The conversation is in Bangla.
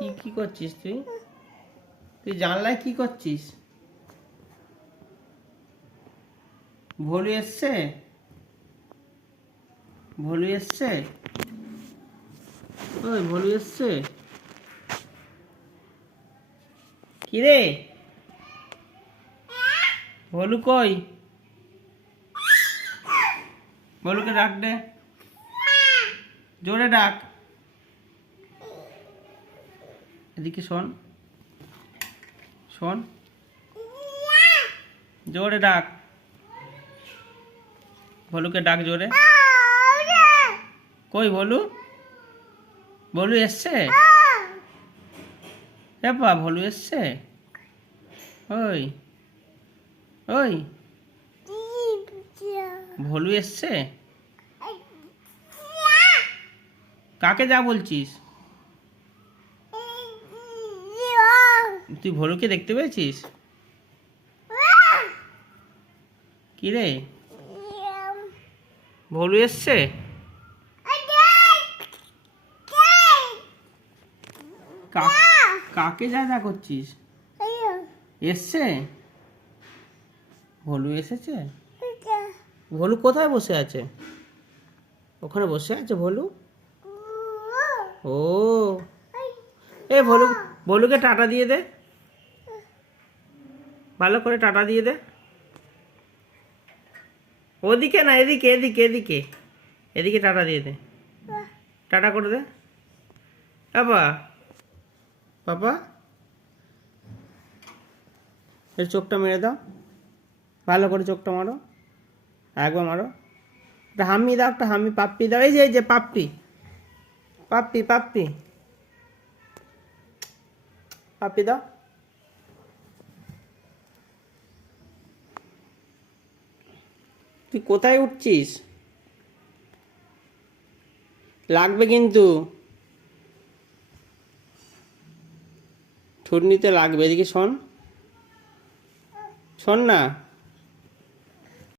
কি কি করছিস তুই? তুই জানলায় কি করছিস? ভলু এসছে? ভলু এসছে? ওই ভলু এসছে। কিরে? ভলু কই? ভলুকে ডাক দে। জোরে ডাক। এদিকে শোন। শোন। জোরে ডাক। ভলুকে ডাক জোরে। কই ভলু ভলু এসছে? এপা ভলু এসছে? ওই। ওই। ভলু এসছে? কাকে যা বলছিস? তুই ভলুকে দেখতে পেয়েছিস? কি রে? ভলু এসছে? কাকে যা যা করছিস? এসছে? ভলু এসেছে? ভলু কোথায় বসে আছে? ওখানে বসে আছে ভলু ও। এ ভলু ভলুকে টাটা দিয়ে দে। ভালো করে টাটা দিয়ে দে। ওদিকে না, এদিকে এদিকে এদিকে। এদিকে টাটা দিয়ে দে। টাটা করে দে। বাবা। বাবা। এর চোখটা মেরে দাও। ভালো করে চোখটা মারো। একবার মারো। একটা হামি দাও, একটা হামি পাপ্পি দাও। এই যে এই যে পাপ্পি। Puppy puppy. পাপ্পি দাও। তুই কোথায় উঠছিস? লাগবে কিন্তু। ঠুটনিতে লাগবে এদিকে শোন। শোন না।